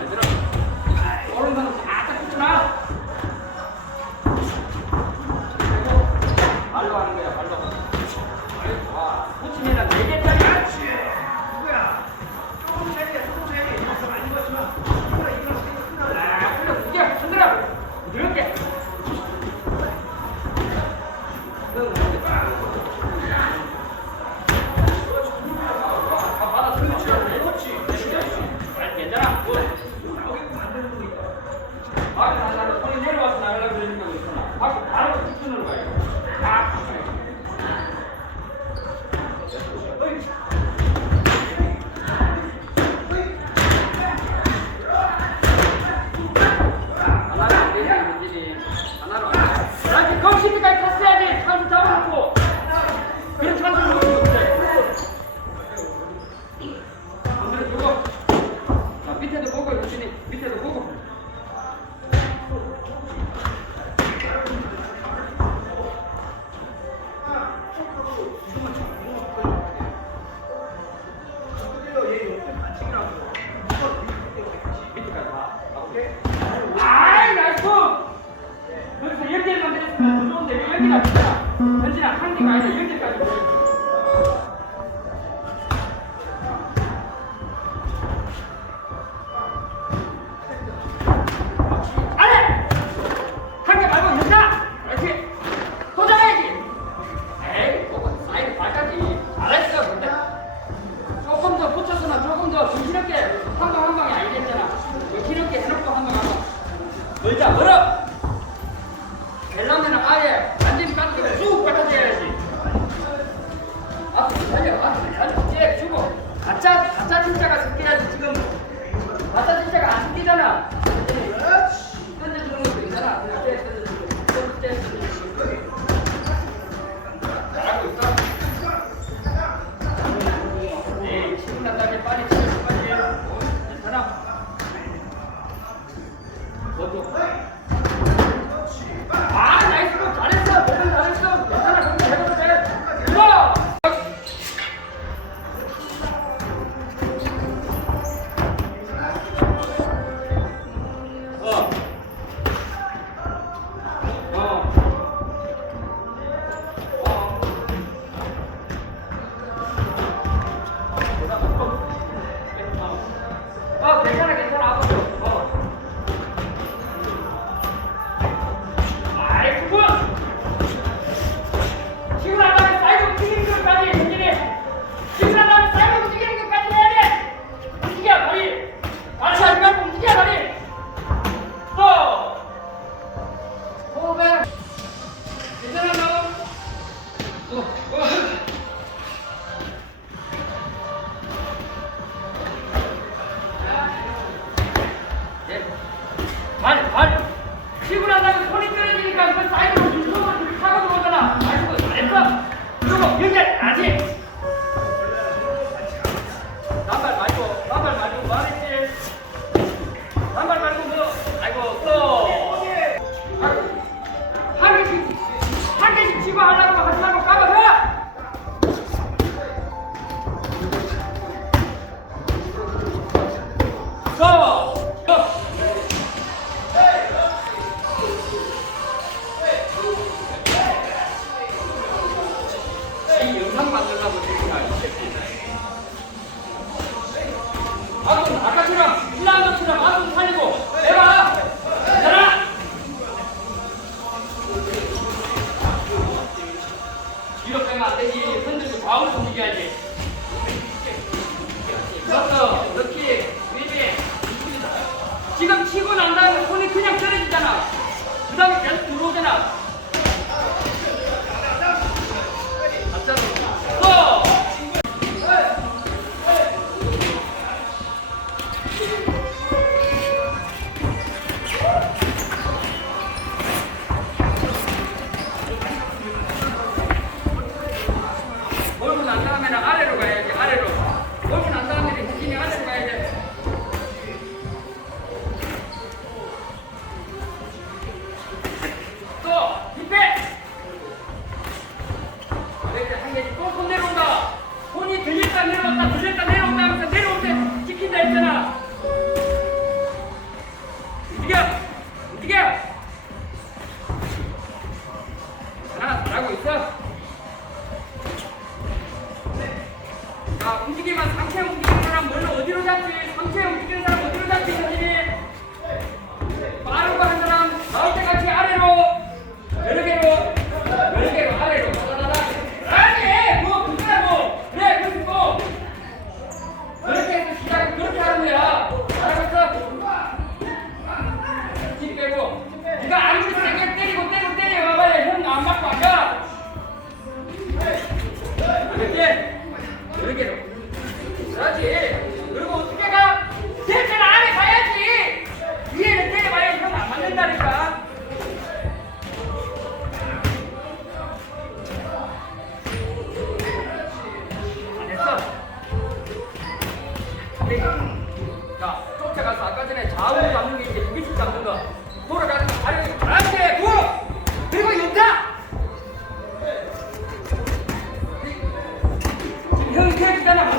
Hazır ol. 아짜 아짜 진짜가 섞여야지 지금 아짜 진짜가 안 섞이잖아. 것처럼 마음 살고, 내라 내라! 이렇게 하면 안 되지. 흔들고 좌우로 움직여야지. 그렇죠. 이렇게 위에 지금 치고 난 다음에 손이 그냥 떨어지잖아. 그 다음에 계속 들어오잖아. together. 지금 형이 태워주잖아